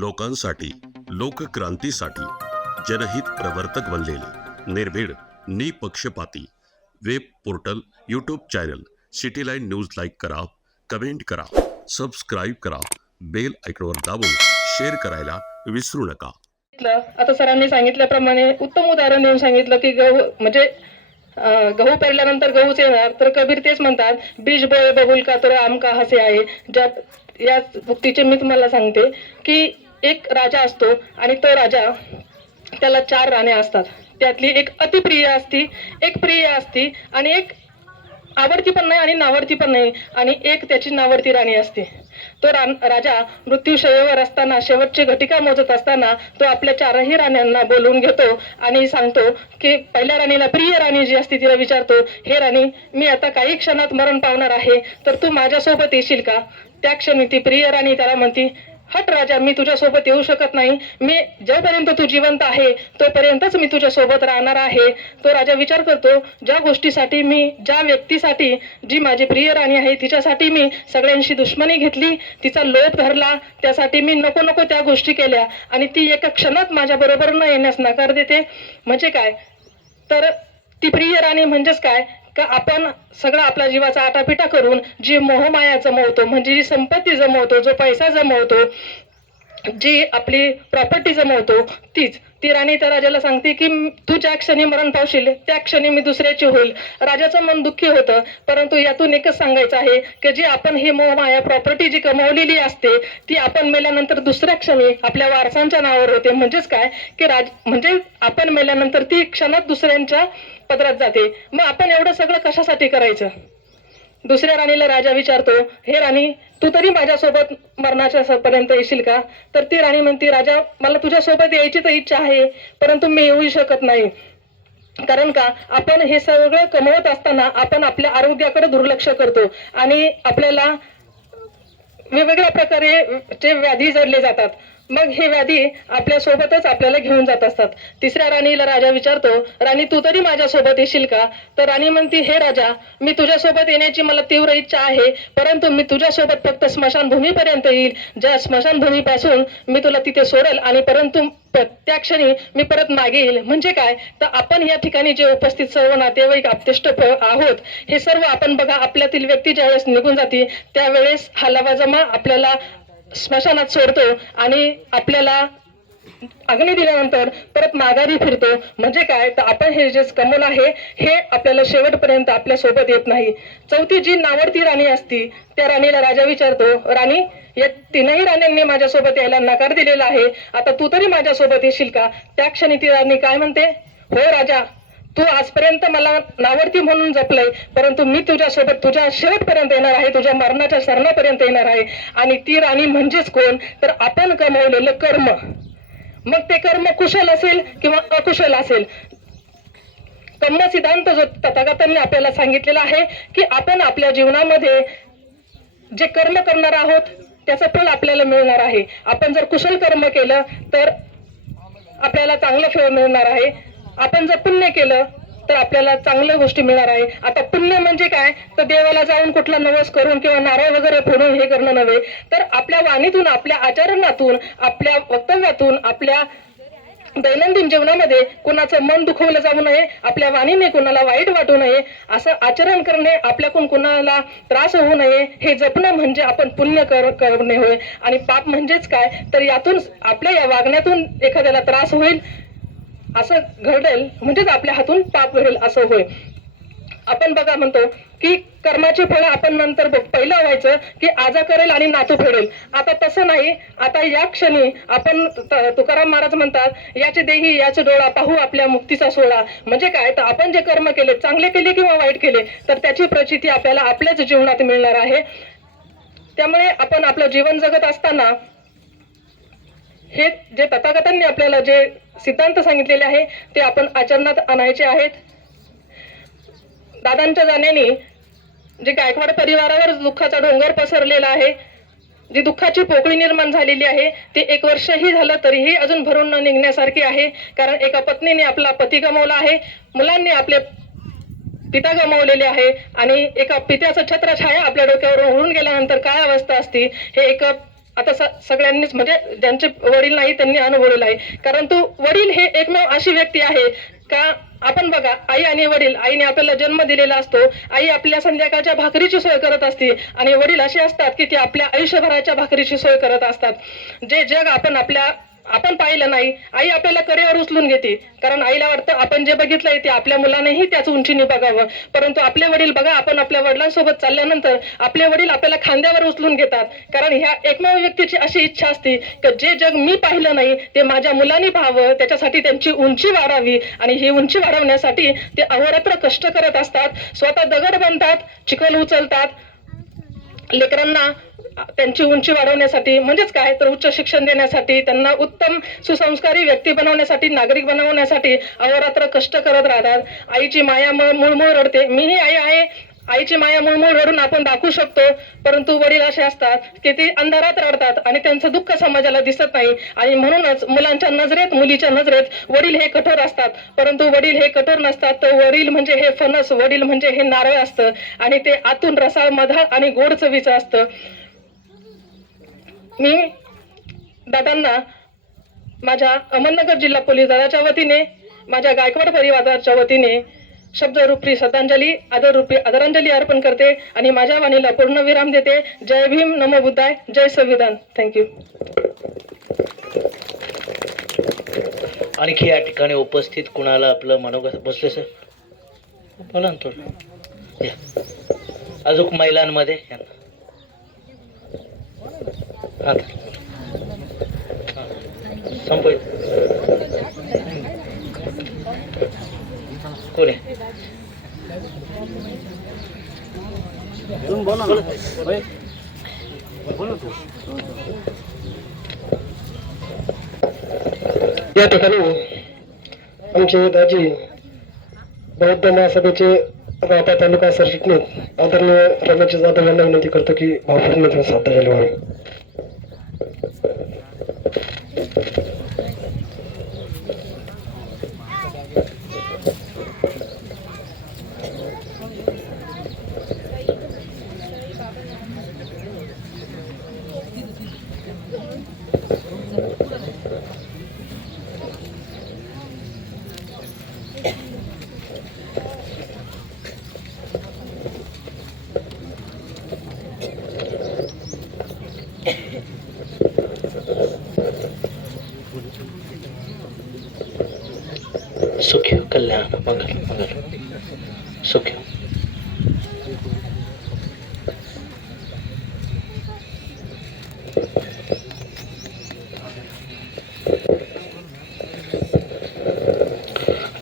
लोकांसाठी, लोकक्रांतीसाठी जनहित प्रवर्तक बनलेले निर्भीड, निपक्षपाती web portal, YouTube channel city line news like करा, कमेंट करा, सबस्क्राईब करा, बेल आयकॉनवर दाबून शेअर करायला विसरू नका. आता सरांनी सांगितल्याप्रमाणे उत्तम उदाहरण देऊन सांगितलं की गहू म्हणजे गहू पेरल्यानंतर गहूच येणार. तर कबीर तेच म्हणतात, बीज बोये बबुल का तर आम का हसे आहे. या उक्तीचे मी तुम्हाला सांगते की एक राजा असतो आणि तो राजा त्याला 4 राण्या असतात. त्यातली एक अतिप्रिय असती, एक प्रिय असती आणि एक आवडती पण नाही आणि नावडती पण नाही आणि एक त्याची नावडती राणी असते. तो राजा मृत्यूशय्येवर असताना शेवटची घटिका मोजत असताना तो आपल्या 4ही राण्यांना बोलवून घेतो आणि सांगतो की पहिल्या राणीला, प्रिय राणी जी असते, तिला विचारतो, हे राणी, मी आता काही क्षणात मरण पावणार आहे, तर तू माझ्यासोबत येशील का? त्या क्षणी ती प्रिय राणी त्याला म्हणती, हट राजा, मी तुझ्यासोबत येऊ शकत नाही. मी जोपर्यंत तू जिवंत आहे तोपर्यंतच मी तुझ्यासोबत राहणार आहे. तो राजा विचार करतो, ज्या गोष्टीसाठी मी, ज्या व्यक्तीसाठी, जी माझी प्रिय राणी आहे तिच्यासाठी मी सगळ्यांशी दुश्मनी घेतली, तिचा लोभ धरला, त्यासाठी मी नको नको त्या गोष्टी केल्या आणि ती एका क्षणात माझ्या बरोबर न येण्यास नकार देते. म्हणजे काय? तर ती प्रिय राणी म्हणजेच काय का आपण सगळा आपला जीवाचा आटापिटा करून जी मोहमाया जमवतो, म्हणजे जी संपत्ती जमवतो, जो पैसा जमवतो, जी आपली प्रॉपर्टी जमवतो, ती राणी त्या राजाला सांगते की तू ज्या क्षणी मरण पावशील त्या क्षणी मी दुसऱ्याची होईल. राजाचं मन दुःखी होतं, परंतु यातून एकच सांगायचं आहे की जी आपण ही मोहमाया प्रॉपर्टी जी कमावलेली असते ती आपण मेल्यानंतर दुसऱ्या क्षणी आपल्या वारसांच्या नावावर होते. म्हणजेच काय की म्हणजे आपण मेल्यानंतर ती क्षणात दुसऱ्यांच्या पदरात जाते. मग आपण एवढं सगळं कशासाठी करायचं? दुसऱ्या राणीला राजा विचारतो, हे राणी, तू तरी माझ्यासोबत मरणाच्या पर्यंत येशील का? तर ती राणी म्हणते, राजा, मला तुझ्यासोबत यायची तर इच्छा आहे, परंतु मी येऊ शकत नाही. कारण का, आपण हे सगळं कमवत असताना आपण आपल्या आरोग्याकडे दुर्लक्ष करतो आणि आपल्याला वेगवेगळ्या प्रकारे व्याधी जडले जातात. मग हे व्याधी आपल्या सोबतच आपल्याला घेऊन जात असतात. तिसऱ्या राणीला राजा विचारतो, राणी, तू तरी माझ्यासोबत येशील का? तर राणी म्हणती, हे राजा, मी तुझ्यासोबत येण्याची मला तीव्र इच्छा आहे, परंतु मी तुझ्यासोबत फक्त स्मशानभूमीपर्यंत येईल. ज्या स्मशानभूमीपासून मी तुला तिथे सोडेल आणि परंतु त्या क्षणी मी परत मागे येईल. म्हणजे काय? तर आपण या ठिकाणी जे उपस्थित सर्व नातेवाईक आप्तेष्ट आहोत, हे सर्व आपण बघा, आपल्यातील व्यक्ती ज्यावेळेस निघून जाते त्यावेळेस हा लवाजमा आपल्याला स्मशानात सोडतो आणि आपल्याला अग्नी दिल्यानंतर परत माघारी फिरतो. म्हणजे काय? तर आपण हे जे कमवलं आहे हे आपल्याला शेवटपर्यंत आपल्या सोबत येत नाही. चौथी जी नावडती राणी असती त्या राणीला राजा विचारतो, राणी, या 3ही राण्यांनी माझ्यासोबत यायला नकार दिलेला आहे, आता तू तरी माझ्यासोबत येशील का? त्या क्षणी ती राणी काय म्हणते, हो राजा, तू आजपर्यंत मला नावडती म्हणून जपलंय, परंतु मी तुझ्यासोबत तुझ्या शेवटपर्यंत येणार आहे, तुझ्या मरणाच्या शरणापर्यंत येणार आहे. आणि ती राणी म्हणजेच कोण? तर आपण कमवलेलं कर्म. मग ते कर्म कुशल असेल किंवा अकुशल असेल, कर्म सिद्धांत जो तथागतांनी आपल्याला सांगितलेला आहे की आपण आपल्या जीवनामध्ये जे कर्म करणार आहोत त्याचं फळ आपल्याला मिळणार आहे. आपण जर कुशल कर्म केलं तर आपल्याला चांगलं फळ मिळणार आहे. आपण जर पुण्य केलं तर आपल्याला चांगल्या गोष्टी मिळणार आहे. आता पुण्य म्हणजे काय? तर देवाला जाऊन कुठला नवस करून किंवा नारळ वगैरे फोडून हे करणं नव्हे, तर आपल्या वाणीतून, आपल्या आचरणातून, आपल्या वक्तव्यातून, आपल्या दैनंदिन जीवनामध्ये कुणाचं मन दुखवलं जाऊ नये, आपल्या वाणीने कुणाला वाईट वाटू नये, असं आचरण करणे, आपल्याकडून कुणाला त्रास होऊ नये, हे जपणं म्हणजे आपण पुण्य करणे होय. आणि पाप म्हणजेच काय? तर यातून, आपल्या या वागण्यातून एखाद्याला त्रास होईल असं घडेल म्हणजेच आपल्या हातून पाप होईल असं होय. आपण बघा म्हणतो की कर्माची फळं आपण नंतर पहिलं व्हायचं की आजा करेल आणि नातू फेडेल. आता तसं नाही. आता या क्षणी आपण, तुकाराम महाराज म्हणतात, याचे देही याचे डोळा, पाहू आपल्या मुक्तीचा सोहळा. म्हणजे काय? तर आपण जे कर्म केले, चांगले केले किंवा वाईट केले, तर त्याची प्रचिती आपल्याला आपल्याच जीवनात मिळणार आहे. त्यामुळे आपण आपलं जीवन जगत असताना हे जे तथागतांनी आपल्याला जे सिद्धांत सांगितलेले आहे ते आपण आचरणात आणायचे आहेत. दादांच्या जाण्याने जे गायकवाड परिवारावर दुःखाचा डोंगर पसरलेला आहे, जी दुःखाची पोकळी निर्माण झालेली आहे, ते 1 वर्षही झालं तरीही अजून भरून न निघण्यासारखी आहे. कारण एका पत्नीने आपला पती गमावला आहे, मुलांनी आपले पिता गमावलेले आहे आणि एका पित्याचं छत्रछाया आपल्या डोक्यावर उडून गेल्यानंतर काय अवस्था असते हे एक आता सगळ्यांनीच म्हणजे ज्यांचे वडील नाही त्यांनी अनुभवलेलं आहे. कारण तो वडील हे एकमेव अशी व्यक्ती आहे का आपण बघा, आई आणि वडील, आईने आपल्याला जन्म दिलेला असतो, आई आपल्या संध्याकाळच्या भाकरीची सोय करत असते आणि वडील असे असतात की ते आपल्या आयुष्यभराच्या भाकरीची सोय करत असतात. जे जग आपण पाहिलं नाही, आई आपल्याला कडेवर उचलून घेते. कारण आईला वाटतं आपण जे बघितलंय ते आपल्या मुलानेही त्याच उंचीने बघावं. परंतु आपले वडील बघा, आपण आपल्या वडिलांसोबत चालल्यानंतर आपले वडील आपल्याला खांद्यावर उचलून घेतात. कारण ह्या एकमेव व्यक्तीची अशी इच्छा असते की जे जग मी पाहिलं नाही ते माझ्या मुलांनी पाहावं, त्याच्यासाठी त्यांची उंची वाढावी. आणि ही उंची वाढवण्यासाठी ते अहोरात्र कष्ट करत असतात. स्वतः दगड बनतात, चिखल उचलतात, लेकरांना त्यांची उंची वाढवण्यासाठी, म्हणजेच काय तर उच्च शिक्षण देण्यासाठी, त्यांना उत्तम सुसंस्कारी व्यक्ती बनवण्यासाठी, नागरिक बनवण्यासाठी अहोरात्र कष्ट करत राहतात. आईची माया मुळमुळ रडते. मीही आई आहे. आईची माया मुळमुळ रडून आपण दाखवू शकतो. परंतु वडील असे असतात की ते अंधारात रडतात आणि त्यांचं दुःख समाजाला दिसत नाही. आणि म्हणूनच मुलांच्या नजरेत, मुलीच्या नजरेत वडील हे कठोर असतात. परंतु वडील हे कठोर नसतात. तर वडील म्हणजे हे फणस, वडील म्हणजे हे नारळ असतं आणि ते आतून रसाळ, मधाळ आणि गोड चवीचं असतं. मी दादांना माझ्या अहमदनगर जिल्हा पोलीस दलाच्या वतीने, माझ्या गायकवाड परिवाराच्या वतीने शब्दरूपी श्रद्धांजली, आदररूपी आदरांजली अर्पण करते आणि माझ्या वाणीला पूर्णविराम देते. जय भीम, नमो बुद्धाय, जय संविधान. थँक्यू. आणखी या ठिकाणी उपस्थित कुणाला आपलं मनोगत बसले सर, बोला ना थोडं. या अजून महिलांमध्ये संपय कोण आहे? या ठिकाणी आमचे दाजी बौद्ध महासभेचे राहता तालुका सरचिटणीस आदरणीय रमेश जाधव यांना विनंती करतो की भावपूर्ण श्रद्धांजली व्हावी. सुख्य कल्याण मंगल मंगल सुख्य.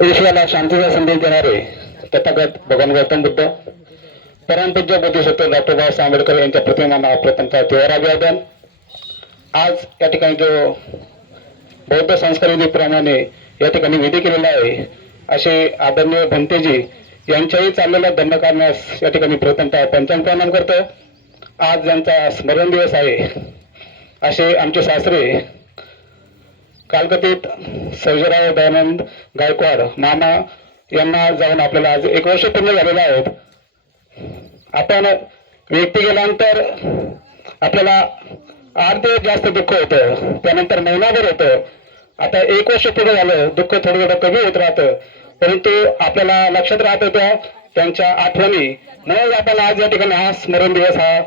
विश्वाला शांतीचा संदेश देणारे तथागत भगवान गौतम बुद्ध, परमपूज्य बोधिसत्व डॉक्टर बाबासाहेब आंबेडकर यांच्या प्रतिमांना प्रथमतः तेवढा अभिवादन. आज या ठिकाणी जो बौद्ध संस्कार विधीप्रमाणे या ठिकाणी विधी केलेला आहे, असे आदरणीय भंतेजी यांच्याही चाललेला दंड करण्यास या ठिकाणी प्रथमतः पंचांग प्रणाम करतो. आज ज्यांचा स्मरण दिवस आहे असे आमचे सासरे कालकथित सर्जेराव दयानंद गायकवाड मामा यांना जाऊन आपल्याला आज 1 वर्ष पूर्ण झालेले आहेत. आपण व्यक्ती गेल्यानंतर आपल्याला 8 दिवस जास्त दुःख होतं, त्यानंतर महिनाभर होतं. आता 1 वर्ष पूर्ण झालं, दुःख थोडं थोडं कमी होत राहतं, परंतु आपल्याला लक्षात राहत होत्या त्यांच्या आठवणी. म्हणून आपण आज या ठिकाणी हा स्मरण दिवस हा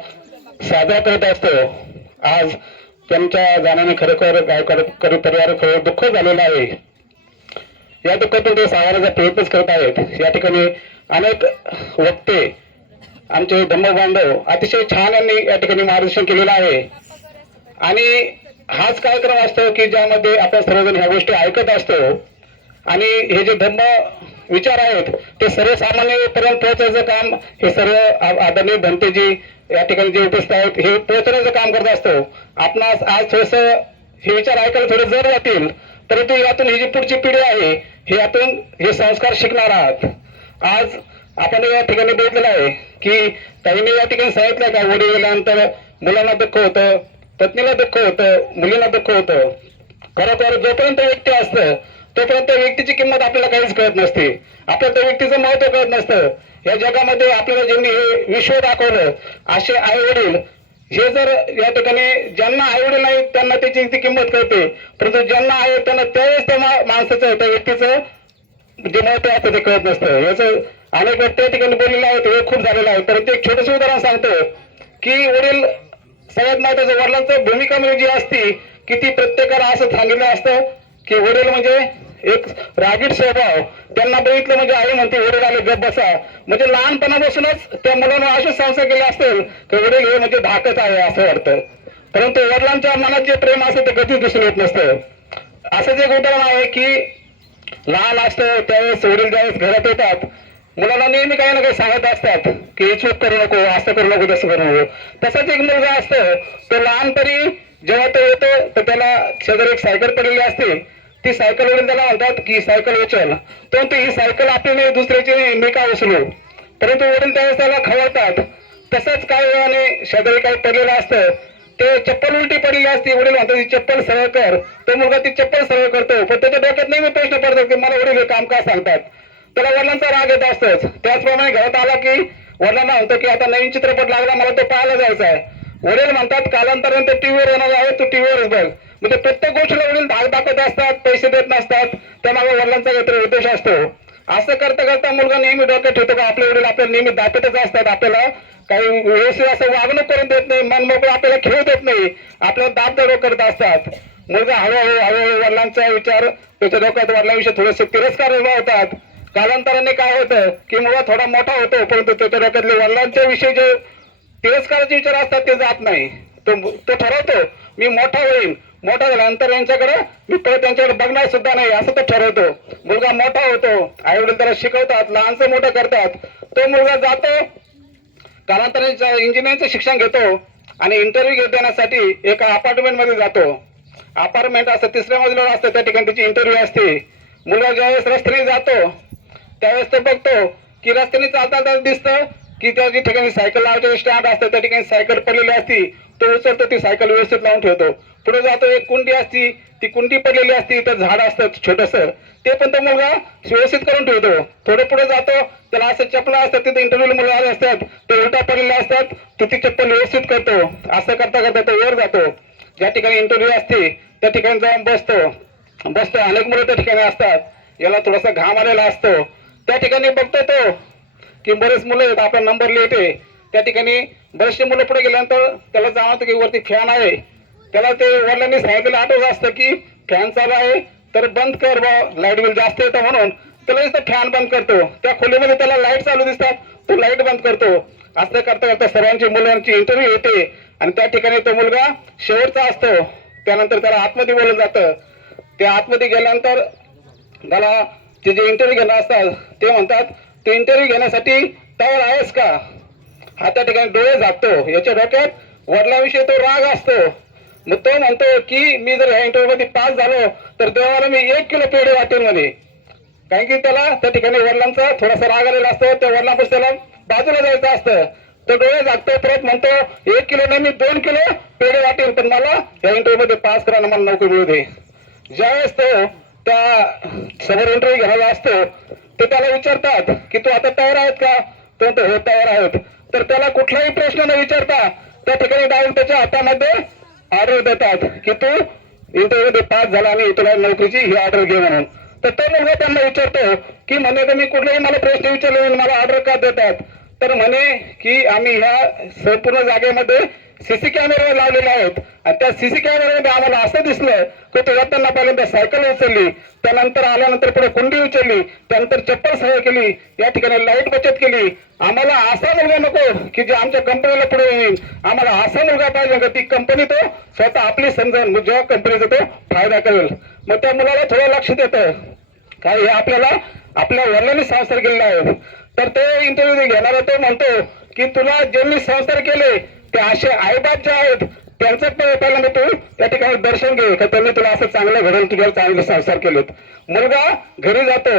साजरा करत असतो. आज त्यांच्या जाण्याने खरोखर गायकवाड परिवार खरं दुःख झालेलं आहे. या दुःखातून ते सावरण्याचा प्रयत्नच करत आहेत. या ठिकाणी अनेक वक्ते, आमचे धम्म बांधव अतिशय छान यांनी या ठिकाणी मार्गदर्शन केलेलं आहे. आणि हाच कार्यक्रम असतो की ज्यामध्ये आपण सर्वजण ह्या गोष्टी ऐकत असतो आणि हे जे धम्म विचार आहेत ते सर्वसामान्यपर्यंत पोहोचण्याचं काम हे सर्व आदरणीय भंतेजी या ठिकाणी जे उपस्थित आहेत हे पोहोचण्याचं काम करत असतो. आपणास आज थोडंसं हे विचार ऐकायला थोडे जड जातील, परंतु यातून ही जी पुढची पिढी आहे हे यातून हे संस्कार शिकणार आहात. आज आपण या ठिकाणी बघितलेलं आहे की ताईने या ठिकाणी सांगितलं का वडील गेल्यानंतर मुलांना दुःख होतं, पत्नीला दुःख होतं, मुलींना दुःख होतं. खरोखर जोपर्यंत व्यक्ती असतं तोपर्यंत व्यक्तीची किंमत आपल्याला काहीच कळत नसते, आपल्याला त्या व्यक्तीचं महत्व कळत नसतं. या जगामध्ये आपल्याला ज्यांनी हे विश्व दाखवलं असे आई वडील हे जर या ठिकाणी ज्यांना आईवडील नाही त्यांना त्याची ती किंमत कळते, परंतु ज्यांना आहे त्यांना त्यावेळेस त्या माणसाचं त्या व्यक्तीचं जे महत्व असतं ते कळत नसतं. याचं अनेक त्या ठिकाणी बोललेलं आहे, हे खूप झालेलं आहे. परंतु एक छोटंसं उदाहरण सांगतो की वडील सगळ्यात महत्वाचं वडिलांचं भूमिका म्हणजे जी असती की ती प्रत्येकाला असं सांगितलं असतं की वडील म्हणजे एक रागीट स्वभाव. त्यांना बघितलं म्हणजे आई म्हणते वडील आले गप बसा, म्हणजे लहानपणापासूनच त्या मुलांना असे संस्कार केले असतील की वडील हे म्हणजे धाकच आहे असं वाटतं. परंतु वडिलांच्या मनात जे प्रेम असतं ते कधीच दिसून येत नसतं. असंच एक उदाहरण आहे की लहान असतं त्यावेळेस वडील ज्यावेळेस घरात येतात मुलाला नेहमी काही ना काही सांगत असतात की चूक करू नको, असं करू नको, तसं करू नको. तसाच एक मुलगा असतो, तो लहानपणी जेव्हा तो येतो तर त्याला शेजारी एक सायकल पडलेली असते. ती सायकल वडील त्याला म्हणतात की सायकल उचल, परंतु ही सायकल आपली नाही दुसऱ्याची नाही, मी का उचलू. परंतु वडील त्यावेळेस त्याला खवळतात. तसंच काही वेळाने शेजारी काही पडलेलं असतं, ते चप्पल उलटी पडलेली असते, वडील म्हणतात ती चप्पल सरळ कर. तो मुलगा ती चप्पल सरळ करतो, पण त्याच्या डोक्यात नेहमी प्रश्न पडतात की मला वडील हे काम का सांगतात. त्याला वडिलांचा राग येत असतोच. त्याचप्रमाणे घरात आला की वडिलांना म्हणतो की आता नवीन चित्रपट लागला, मला तो पाहायला जायचा आहे. वडील म्हणतात कालांतराने ते टीव्हीवर येणार आहे, तू टीव्हीवरच बघ. म्हणजे प्रत्येक गोष्टीला वडील धाक दाखवत असतात, पैसे देत नसतात, त्यामागे वडिलांचा काहीतरी उद्देश असतो. असं करता करता मुलगा नेहमी डोक्यात ठेवतो का आपले वडील आपल्याला नेहमी दाखवतच असतात, आपल्याला काही व्यवस्थित असं वागणूक करून देत नाही, मन मोकळं आपल्याला खेळू देत नाही, आपल्याला दाबदडो करत असतात. मुलगा हळूहळू वडिलांचा विचार त्याच्या डोक्यात वडिलांविषयी थोडेसे तिरस्कार होतात. कालांतराने काय होतं की मुलगा थोडा मोठा होतो, परंतु त्याच्या डोक्यातले वडिलांच्या विषयी जे तिरस्काराचे विचार असतात ते जात नाही. तो ठरवतो मी मोठा होईल, मोठा झाल्यानंतर यांच्याकडे मी परत त्यांच्याकडे बघणार सुद्धा नाही असं तो ठरवतो. मुलगा मोठा होतो, आई वडील त्याला शिकवतात, लहानचं मोठं करतात. तो मुलगा जातो, कालांतराने इंजिनिअरिंगचं शिक्षण घेतो आणि इंटरव्ह्यू देण्यासाठी एका अपार्टमेंट मध्ये जातो. अपार्टमेंट असतं 3ऱ्या मजल्यावर असतं, त्या ठिकाणी त्याची इंटरव्ह्यू असते. मुलगा ज्यावेळेस रस्त्याने जातो त्यावेळेस तो बघतो की रस्त्याने चालता दिसतं की त्या जी ठिकाणी सायकल लावायचे स्टँड असतं त्या ठिकाणी सायकल पडलेली असती. तो उचलतो, ती सायकल व्यवस्थित लावून ठेवतो. पुढे जातो, एक कुंडी असती, ती कुंडी पडलेली असती, तर झाड असतं छोटंसं, ते पण तो मुलगा व्यवस्थित करून ठेवतो. थोडं पुढे जातो, त्याला असं चपला असतात, तिथे इंटरव्ह्यू मुलं आले असतात, ते उलटा पडलेले असतात, तो ती चप्पल व्यवस्थित करतो. असं करता करता तो वर जातो, ज्या ठिकाणी इंटरव्ह्यू असते त्या ठिकाणी जाऊन बसतो. अनेक मुलं त्या ठिकाणी असतात, याला थोडासा घाम आलेला असतो. त्या ठिकाणी बघतो तो की बरेच मुलं आहेत, आपला नंबर लिहिते. त्या ठिकाणी बरेचसे मुलं पुढे गेल्यानंतर त्याला जाणवतं की वरती फॅन आहे. त्याला ते वडिलांनी सांगितलेलं आठवत असतं की फॅन चालू आहे तर बंद कर बा, लाईट बिल जास्त येतं म्हणून. त्याला इथं फॅन बंद करतो. त्या खोलीमध्ये त्याला लाईट चालू दिसतात, तो लाईट बंद करतो. असं करता करता सर्वांची मुलांची इंटरव्ह्यू येते आणि त्या ठिकाणी तो मुलगा शेवटचा असतो. त्यानंतर त्याला आतमध्ये बोललं जातं. त्या आतमध्ये गेल्यानंतर त्याला ते जे इंटरव्ह्यू घेणार असतात ते म्हणतात ते इंटरव्ह्यू घेण्यासाठी तयार आहेस का. हा त्या ठिकाणी डोळे झाकतो. याच्या डोक्यात वडिलांविषयी तो राग असतो. मग तो म्हणतो की मी जर ह्या इंटरव्ह्यू मध्ये पास झालो तर देवाला मी 1 किलो पेढे वाटेल मध्ये. कारण की त्याला त्या ठिकाणी वडिलांचा थोडासा राग आलेला असतो. त्या वडिलांपासून त्याला बाजूला जायचं असतं. तो डोळे झाकतो, परत म्हणतो 1 किलो नाही मी 2 किलो पेढे वाटेल, पण मला या इंटरव्ह्यू मध्ये पास करा, मला नोकरी मिळू दे. ज्यावेळेस तो त्या समोर इंटरव्ह्यू घेणारा असतो ते त्याला विचारतात की तू आता तयार आहेत का. तो म्हणतो हो तयार आहेत. तर त्याला कुठलाही प्रश्न न विचारता त्या ठिकाणी डायरेक्ट त्याच्या हातामध्ये ऑर्डर देतात की तू इंटरव्ह्यू मध्ये पास झाला आणि तुला नोकरीची ही ऑर्डर घे म्हणून. तर तो मुलगा त्यांना विचारतो की म्हणे तर मी कुठलाही मला प्रश्न विचारले मला ऑर्डर का देतात. तर म्हणे की आम्ही ह्या संपूर्ण जागेमध्ये सीसी कॅमेरे लावलेले आहेत आणि त्या सीसी कॅमेऱ्यामध्ये आम्हाला असं दिसलं की तो येताना पहिल्यांदा सायकल उचलली, त्यानंतर आल्यानंतर पुढे कुंडी उचलली, त्यानंतर चप्पल सरळ केली, या ठिकाणी लाईट बचत केली. आम्हाला असा मुलगा नको की जे आमच्या कंपनीला पुढे येईल, आम्हाला असा मुलगा पाहिजे का ती कंपनी तो स्वतः आपली समजेल, जेव्हा कंपनीचा तो फायदा करेल. मग त्या मुलाला थोडं लक्ष देतं काय हे आपल्याला आपल्या वडिलांनी संस्कार केलेले आहेत. तर ते इंटरव्ह्यू घेणारा तो म्हणतो की तुला जे मी संस्कार केले ते असे आईबाप जे आहेत त्यांचं पहिल्यांदा तू त्या ठिकाणी दर्शन घे का त्यांनी तुला असं चांगलं घडवून तुझ्यावर चांगले संस्कार केलेत. मुलगा घरी जातो,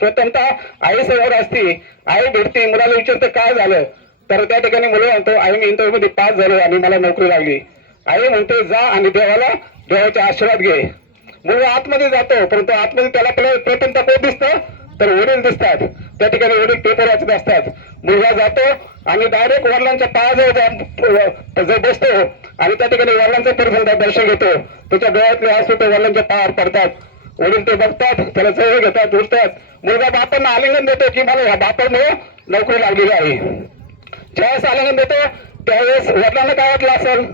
प्रथमतः आई समोर असते, आई भेटते, मुलाला विचारतं काय झालं. तर त्या ठिकाणी मुलं म्हणतो आई मी इंटरव्ह्यू मध्ये पास झालो आणि मला नोकरी लागली. आई म्हणते जा आणि देवाचे आशीर्वाद घे. मुलगा आतमध्ये जातो, परंतु आतमध्ये त्याला प्रथमतः कोण दिसतं तर वडील दिसतात. त्या ठिकाणी वडील पेपर वाचत असतात. मुलगा जातो आणि डायरेक्ट वडिलांच्या पायाजवळ जर बसतो आणि त्या ठिकाणी वडिलांचं प्रसंग दर्शन घेतो. त्याच्या डोळ्यातले आसू ते वडिलांच्या पायावर पडतात. वडील ते बघतात, त्याला जवळ घेतात, उठतात. मुलगा बापांना आलिंगन देतो की मला ह्या बापामुळे नोकरी लागलेली आहे. ज्यावेळेस आलिंगन देतो त्यावेळेस वडिलांना काय वाटलं असेल?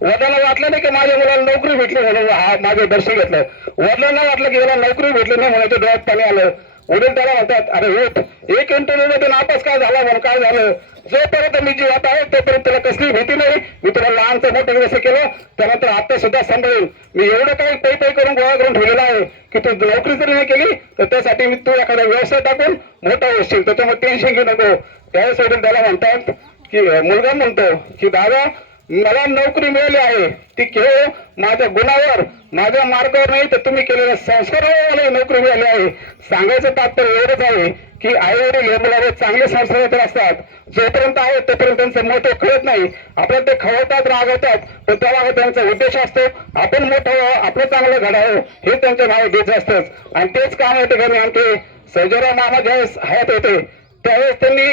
वडिलांना वाटलं नाही की माझ्या मुलाला नोकरी भेटली म्हणून हा माझं दर्शन घेतलं. वडिलांना वाटलं की याला नोकरी भेटली नाही म्हणून डोळ्यात पाणी आलं. वडील त्याला म्हणतात, अरे उठ, एक इंटरव्ह्यू मध्ये नापास काय झाला म्हणून काय झालं? जोपर्यंत मी जीवात आहे तोपर्यंत तुला कसली भीती नाही. मी तुला लहानचं मोठं कसं केलं, त्यानंतर आता सुद्धा सांभाळेल. मी एवढं काही पै करून गोळा करून ठेवलेलं आहे की तू नोकरी जरी नाही केली तर त्यासाठी मी तू एखादा व्यवसाय टाकून मोठा होशील, त्याच्यामुळे टेन्शन घेऊ नको. त्यावेळेस वडील त्याला म्हणतात की मुलगा म्हणतो की दादा मला नोकरी मिळाली आहे ती केवळ माझ्या गुणावर माझ्या मार्गावर नाही तर तुम्ही केलेल्या संस्कारावर मला नोकरी मिळाली आहे. सांगायचं तात्पर्य एवढंच आहे की आई वडील हे मुलावर चांगले संस्कार तर असतात. जोपर्यंत आहे तोपर्यंत त्यांचं मोठं कळत नाही. आपल्याला ते खवळतात, रागवतात, पण त्याला त्यांचा उद्देश असतो आपण मोठं व्हावं, आपलं चांगलं घडावं हे त्यांच्या नाव द्यायचं असतं. आणि तेच काम या ठिकाणी आमचे सर्जेराव मामा ज्यावेळेस हयात होते त्यावेळेस त्यांनी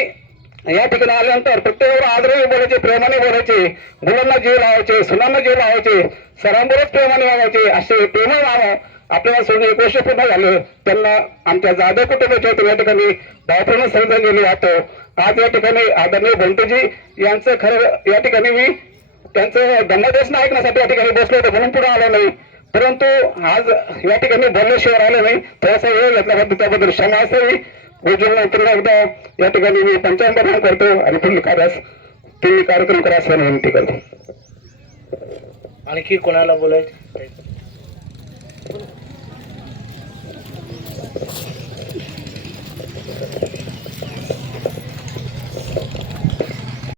या ठिकाणी आल्यानंतर प्रत्येकावर आदराने बोलायचे, प्रेमाने बोलायचे, मुलांना जीव लावायचे, सुनांना जीव लावायचे, सरांबरोबर प्रेमाने वागायचे. असे प्रेमळ मामा आपल्याला सोडून 1 वर्ष पूर्ण झालं. त्यांना आमच्या जाधव कुटुंबाच्या वतीने या ठिकाणी भावपूर्ण श्रद्धांजली वाहतो. आज या ठिकाणी आदरणीय बंटूजी यांचं खरं या ठिकाणी मी त्यांचं धम्मदेशन ऐकण्यासाठी या ठिकाणी बसलो होतो म्हणून पुढे आलो नाही, परंतु आज या ठिकाणी बोलल्याशिवाय राहिलं नाही. थोडासा वेळ घेतल्याबद्दल त्याबद्दल क्षमा असावी. पुन्हा एकदा या ठिकाणी मी पंचांबरण करतो आणि पुढील कार्यास तुम्ही कार्यक्रम करा असं विनंती करतो. आणखी कोणाला बोलायचं?